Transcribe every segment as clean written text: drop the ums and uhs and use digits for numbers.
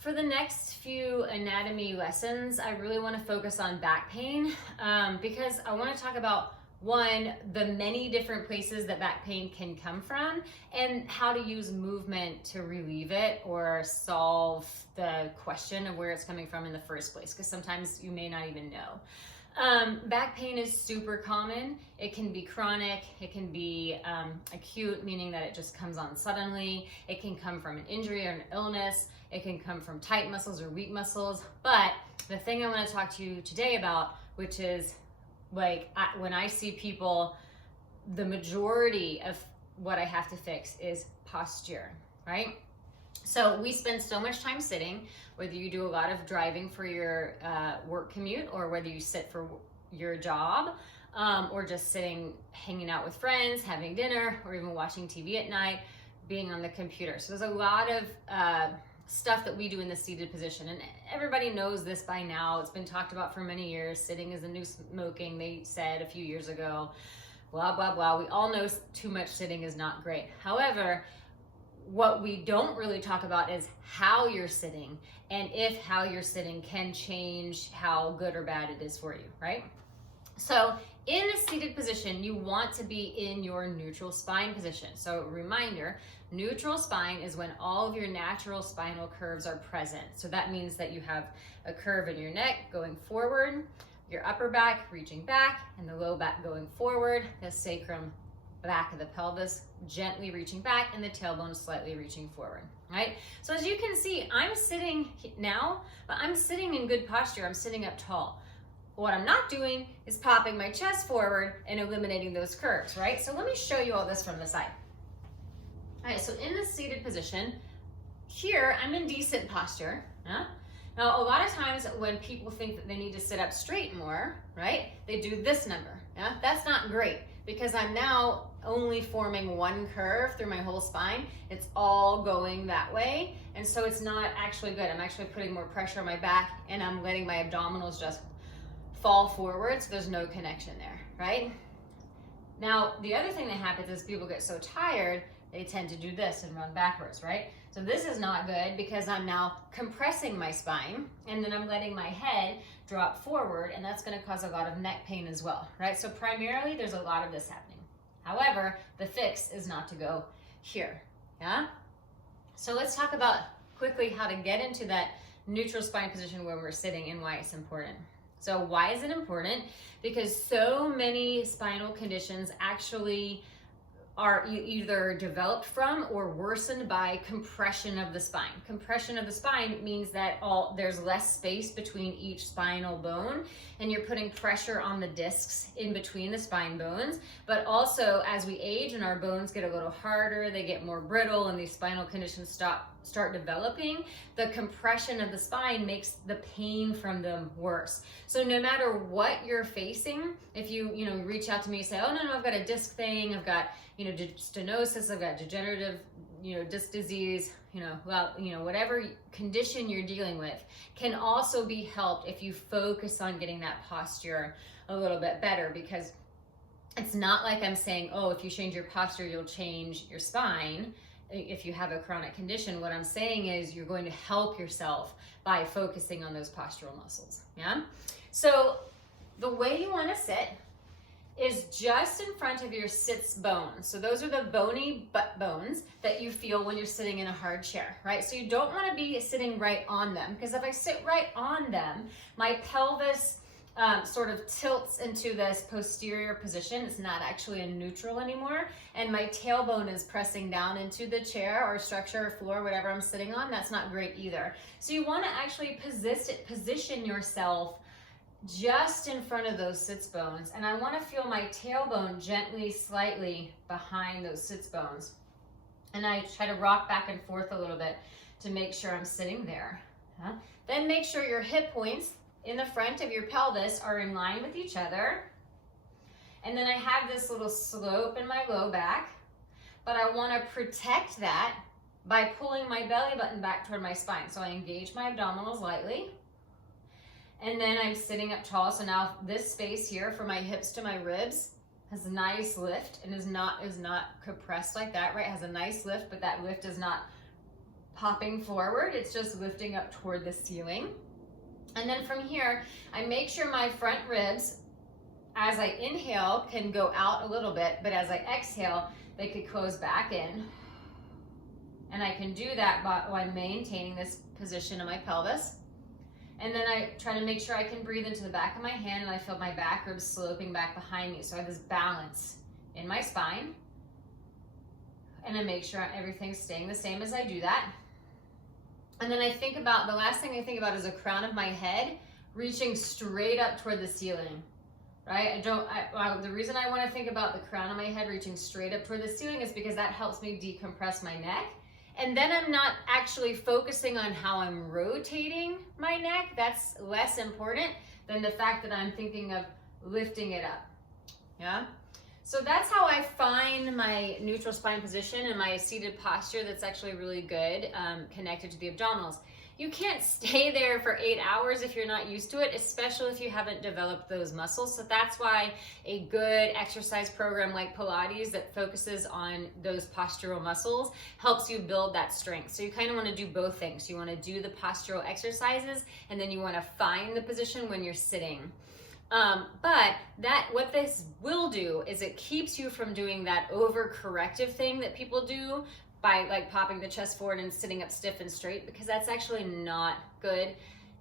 For the next few anatomy lessons, I really want to focus on back pain because I want to talk about, one, the many different places that back pain can come from and how to use movement to relieve it or solve the question of where it's coming from in the first place, because sometimes you may not even know. Back pain is super common. It can be chronic, it can be acute, meaning that it just comes on suddenly. It can come from an injury or an illness. It can come from tight muscles or weak muscles. But the thing I want to talk to you today about, which is when I see people, the majority of what I have to fix is posture, right? So we spend so much time sitting, whether you do a lot of driving for your work commute or whether you sit for your job or just sitting, hanging out with friends, having dinner, or even watching TV at night, being on the computer. So there's a lot of stuff that we do in the seated position, and everybody knows this by now. It's been talked about for many years. Sitting is the new smoking, they said a few years ago, blah, blah, blah. We all know too much sitting is not great. However, what we don't really talk about is how you're sitting and if how you're sitting can change how good or bad it is for you, right? So in a seated position, you want to be in your neutral spine position. So reminder, neutral spine is when all of your natural spinal curves are present. So that means that you have a curve in your neck going forward, your upper back reaching back, and the low back going forward, the sacrum, back of the pelvis gently reaching back, and the tailbone slightly reaching forward, right? So as you can see, I'm sitting now, but I'm sitting in good posture. I'm sitting up tall. What I'm not doing is popping my chest forward and eliminating those curves, right? So let me show you all this from the side. All right, so in the seated position, here I'm in decent posture. Yeah? Now, a lot of times when people think that they need to sit up straight more, right, they do this number. Yeah? That's not great because I'm now only forming one curve through my whole spine. It's all going that way, and so it's not actually good. I'm actually putting more pressure on my back, and I'm letting my abdominals just fall forward, so there's no connection there, right? Now, the other thing that happens is people get so tired, they tend to do this and run backwards, right? So this is not good because I'm now compressing my spine, and then I'm letting my head drop forward, and that's gonna cause a lot of neck pain as well, right? So primarily, there's a lot of this happening. However, the fix is not to go here, yeah? So let's talk about quickly how to get into that neutral spine position when we're sitting and why it's important. So why is it important? Because so many spinal conditions actually are either developed from or worsened by compression of the spine. Compression of the spine means that there's less space between each spinal bone, and you're putting pressure on the discs in between the spine bones. But also, as we age and our bones get a little harder, they get more brittle, and these spinal conditions start developing, the compression of the spine makes the pain from them worse. So no matter what you're facing, if you reach out to me and say, oh no, I've got a disc thing, I've got stenosis, I've got degenerative disc disease, whatever condition you're dealing with can also be helped if you focus on getting that posture a little bit better, because it's not like I'm saying, oh, if you change your posture, you'll change your spine. If you have a chronic condition, what I'm saying is you're going to help yourself by focusing on those postural muscles, yeah? So the way you wanna sit is just in front of your sits bones. So those are the bony butt bones that you feel when you're sitting in a hard chair, right? So you don't wanna be sitting right on them, because if I sit right on them, my pelvis sort of tilts into this posterior position. It's not actually in neutral anymore, and my tailbone is pressing down into the chair or structure or floor, whatever I'm sitting on. That's not great either. So you wanna actually position yourself just in front of those sits bones, and I want to feel my tailbone gently, slightly behind those sits bones, and I try to rock back and forth a little bit to make sure I'm sitting there. Then make sure your hip points in the front of your pelvis are in line with each other, and then I have this little slope in my low back, but I want to protect that by pulling my belly button back toward my spine. So I engage my abdominals lightly, and then I'm sitting up tall. So now this space here from my hips to my ribs has a nice lift and is not compressed like that, right? It has a nice lift, but that lift is not popping forward. It's just lifting up toward the ceiling. And then from here, I make sure my front ribs, as I inhale, can go out a little bit, but as I exhale, they could close back in. And I can do that by maintaining this position of my pelvis. And then I try to make sure I can breathe into the back of my hand, and I feel my back ribs sloping back behind me. So I have this balance in my spine. And I make sure everything's staying the same as I do that. And then I think about, the last thing I think about is the crown of my head reaching straight up toward the ceiling, right? The reason I want to think about the crown of my head reaching straight up toward the ceiling is because that helps me decompress my neck. And then I'm not actually focusing on how I'm rotating my neck. That's less important than the fact that I'm thinking of lifting it up, yeah? So that's how I find my neutral spine position and my seated posture that's actually really good, connected to the abdominals. You can't stay there for 8 hours if you're not used to it, especially if you haven't developed those muscles. So that's why a good exercise program like Pilates that focuses on those postural muscles helps you build that strength. So you kind of want to do both things. You want to do the postural exercises, and then you want to find the position when you're sitting. But what this will do is it keeps you from doing that overcorrective thing that people do by like popping the chest forward and sitting up stiff and straight, because that's actually not good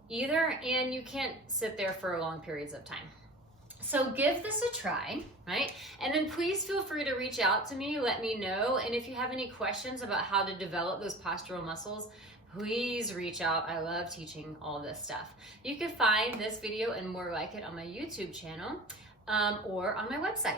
either, and you can't sit there for long periods of time. So give this a try, right? And then please feel free to reach out to me, let me know, and if you have any questions about how to develop those postural muscles, please reach out. I love teaching all this stuff. You can find this video and more like it on my YouTube channel or on my website.